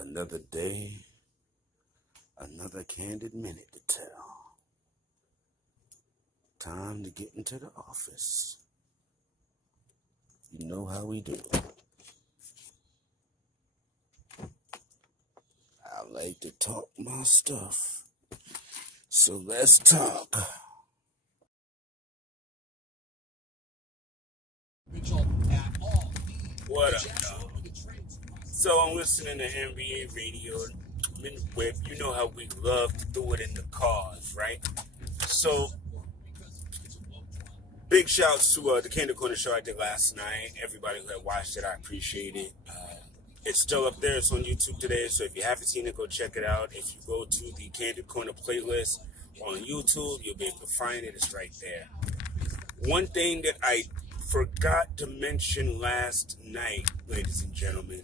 Another day, another candid minute to tell. Time to get into the office. You know how we do. I like to talk my stuff. So let's talk. What up, y'all? So I'm listening to NBA radio. You know how we love to do it in the cars, right? So, big shouts to the Candid Corner show I did last night. Everybody who had watched it, I appreciate it. It's still up there. It's on YouTube today. So if you haven't seen it, go check it out. If you go to the Candid Corner playlist on YouTube, you'll be able to find it. It's right there. One thing that I forgot to mention last night, ladies and gentlemen,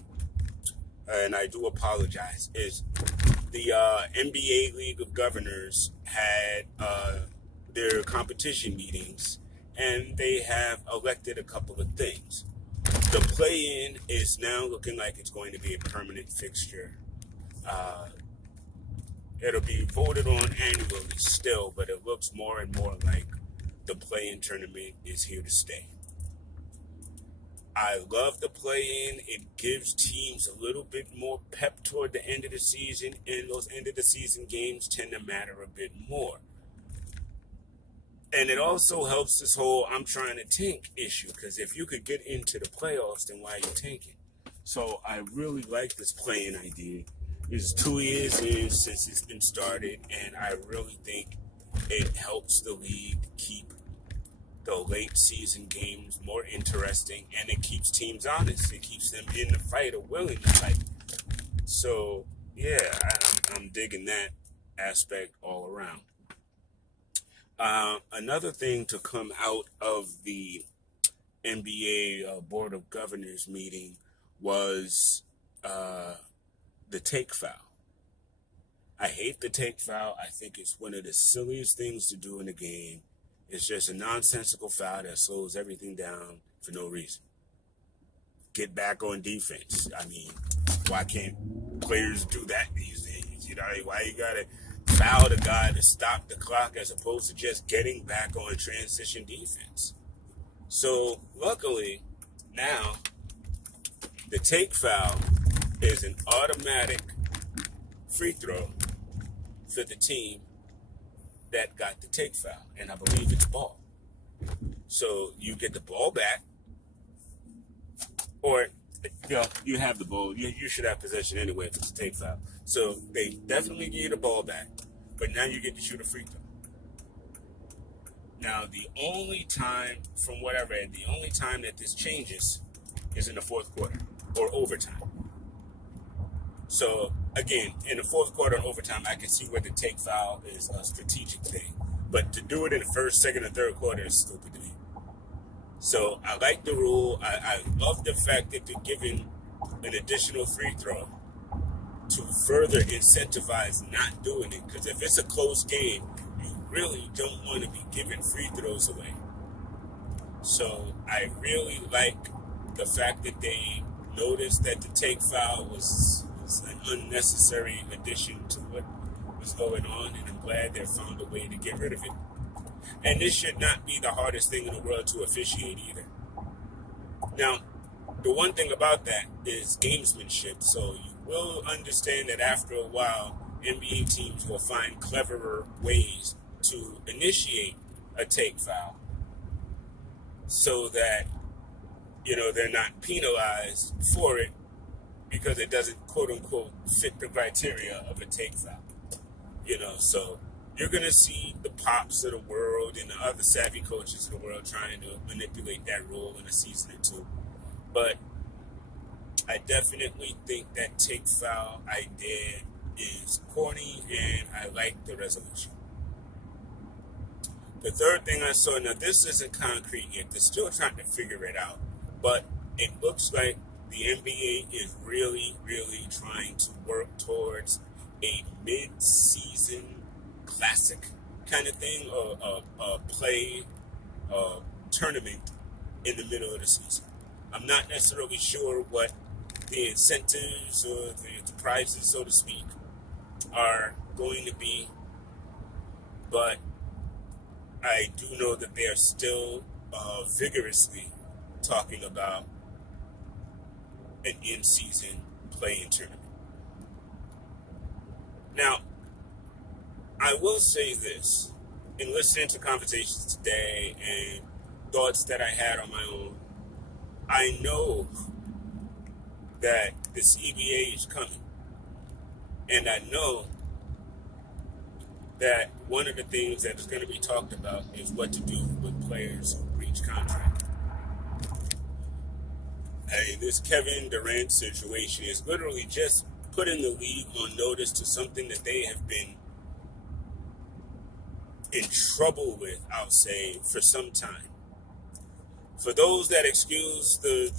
and I do apologize, is the NBA League of Governors had their competition meetings, and they have elected a couple of things. The play-in is now looking like it's going to be a permanent fixture. It'll be voted on annually still, but it looks more and more like the play-in tournament is here to stay. I love the play-in. It gives teams a little bit more pep toward the end of the season, and those end-of-the-season games tend to matter a bit more. And it also helps this whole I'm trying to tank issue, because if you could get into the playoffs, then why are you tanking? So I really like this play-in idea. It's 2 years in since it's been started, and I really think it helps the league keep the late season games more interesting, and it keeps teams honest. It keeps them in the fight or willing to fight. So yeah, I'm digging that aspect all around. Another thing to come out of the NBA Board of Governors meeting was the take foul. I hate the take foul. I think it's one of the silliest things to do in the game. It's just a nonsensical foul that slows everything down for no reason. Get back on defense. I mean, why can't players do that these days? You know, why you gotta foul the guy to stop the clock as opposed to just getting back on transition defense? So, luckily, now, the take foul is an automatic free throw for the team that got the take foul, and I believe it's ball. So you get the ball back, or you have the ball. You should have possession anyway if it's a take foul. So they definitely give you the ball back, but now you get to shoot a free throw. Now the only time, from what I read, the only time that this changes is in the fourth quarter or overtime. So, again, in the fourth quarter and overtime, I can see where the take foul is a strategic thing. But to do it in the first, second, and third quarter is stupid to me. So, I like the rule. I love the fact that they're giving an additional free throw to further incentivize not doing it. Because if it's a close game, you really don't want to be giving free throws away. So, I really like the fact that they noticed that the take foul was an unnecessary addition to what was going on, and I'm glad they found a way to get rid of it. And this should not be the hardest thing in the world to officiate either. Now, the one thing about that is gamesmanship, so you will understand that after a while, NBA teams will find cleverer ways to initiate a take foul so that, they're not penalized for it, because it doesn't, quote-unquote, fit the criteria of a take foul. So you're going to see the Pops of the world and the other savvy coaches of the world trying to manipulate that rule in a season or two. But I definitely think that take foul idea is corny, and I like the resolution. The third thing I saw, now this isn't concrete yet, they're still trying to figure it out, but it looks like the NBA is really, really trying to work towards a mid-season classic kind of thing, or a play tournament in the middle of the season. I'm not necessarily sure what the incentives or the prizes, so to speak, are going to be. But I do know that they are still vigorously talking about an in-season play-in tournament. Now, I will say this, in listening to conversations today and thoughts that I had on my own, I know that the CBA is coming. And I know that one of the things that is going to be talked about is what to do with players who breach contract. This Kevin Durant situation is literally just putting the league on notice to something that they have been in trouble with, I'll say, for some time. For those that excuse the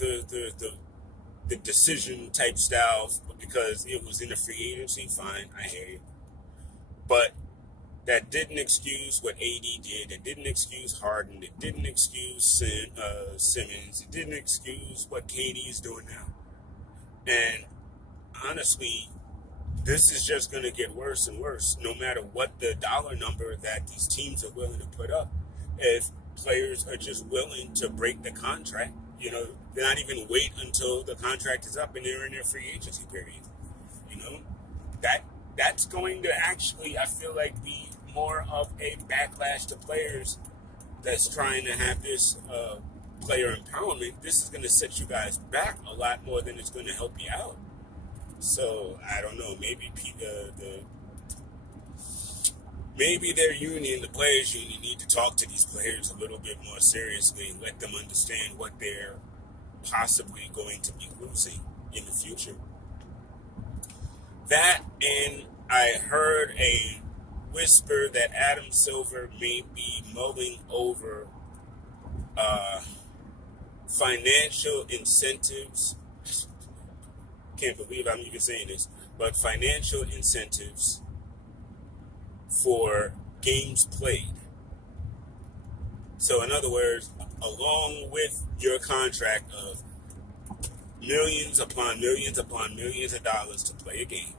decision type style because it was in a free agency, fine, I hear you. But that didn't excuse what AD did. It didn't excuse Harden. It didn't excuse Simmons. It didn't excuse what KD is doing now. And honestly, this is just going to get worse and worse, no matter what the dollar number that these teams are willing to put up. If players are just willing to break the contract, they're not even wait until the contract is up and they're in their free agency period. That's going to actually, I feel like, be more of a backlash to players that's trying to have this player empowerment. This is going to set you guys back a lot more than it's going to help you out. So, I don't know, maybe maybe their union, the players' union, need to talk to these players a little bit more seriously and let them understand what they're possibly going to be losing in the future. That, and I heard a whisper that Adam Silver may be mulling over financial incentives. Can't believe I'm even saying this, but financial incentives for games played. So in other words, along with your contract of millions upon millions upon millions of dollars to play a game,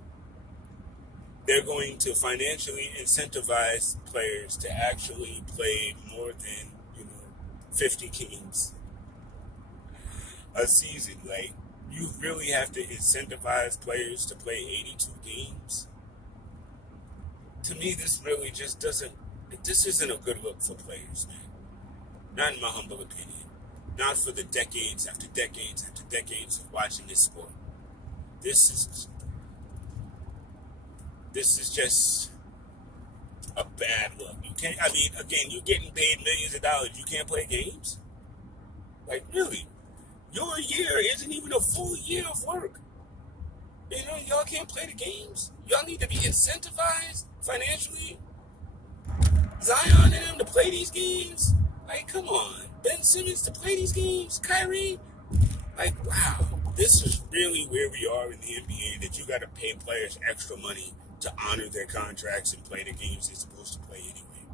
they're going to financially incentivize players to actually play more than 50 games a season. Like, you really have to incentivize players to play 82 games. To me, this really just this isn't a good look for players, man. Not in my humble opinion. Not for the decades after decades after decades of watching this sport. This is just a bad look. Again, you're getting paid millions of dollars. You can't play games? Like, really? Your year isn't even a full year of work. Y'all can't play the games? Y'all need to be incentivized financially? Zion and them to play these games? Like, come on. Ben Simmons to play these games? Kyrie? Like, wow. This is really where we are in the NBA, that you got to pay players extra money to honor their contracts and play the games they're supposed to play anyway.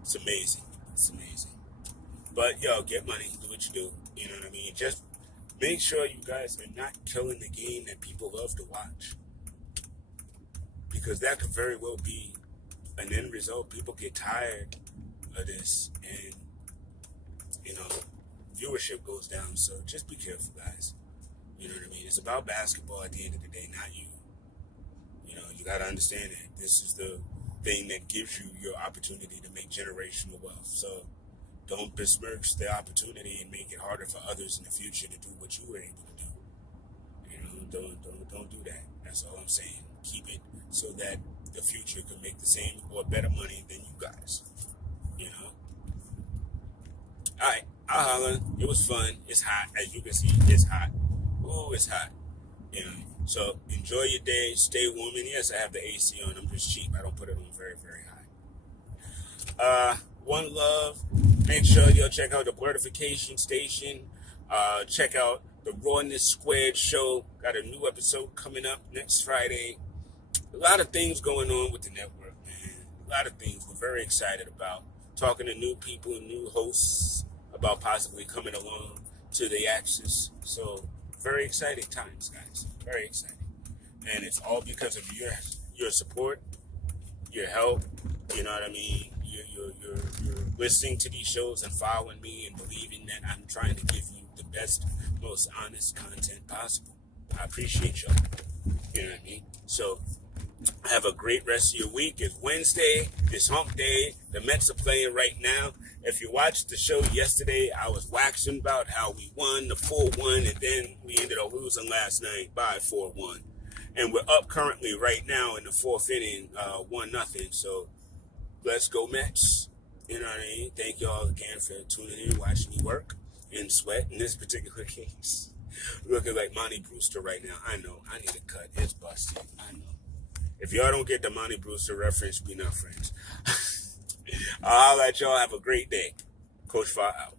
It's amazing. It's amazing. But, get money. Do what you do. You know what I mean? Just make sure you guys are not killing the game that people love to watch. Because that could very well be an end result. People get tired of this and, viewership goes down. So just be careful, guys. You know what I mean? It's about basketball at the end of the day, not you. You got to understand that this is the thing that gives you your opportunity to make generational wealth. So don't besmirch the opportunity and make it harder for others in the future to do what you were able to do. Don't do that. That's all I'm saying. Keep it so that the future can make the same or better money than you guys. All right, I'll holler. It was fun. It's hot. As you can see, it's hot. Oh, it's hot. So enjoy your day. Stay warm. And yes, I have the AC on. I'm just cheap. I don't put it on very, very high. One love. Make sure you'll check out the Blurtification Station. Check out the Rawness Squared show. Got a new episode coming up next Friday. A lot of things going on with the network, man. A lot of things we're very excited about. Talking to new people, new hosts about possibly coming along to the Axis. So very exciting times, guys. Very exciting. And it's all because of your support, your help. You know what I mean? You're listening to these shows and following me and believing that I'm trying to give you the best, most honest content possible. I appreciate y'all. You know what I mean? So have a great rest of your week. It's Wednesday. It's hump day. The Mets are playing right now. If you watched the show yesterday, I was waxing about how we won the 4-1, and then we ended up losing last night by 4-1. And we're up currently right now in the fourth inning, 1-0. So let's go Mets. You know what I mean? Thank y'all again for tuning in, watching me work and sweat in this particular case. Looking like Monty Brewster right now. I know. I need a cut. It's busted. I know. If y'all don't get the Monty Brewster reference, we not friends. I'll let y'all have a great day. Coach Far out.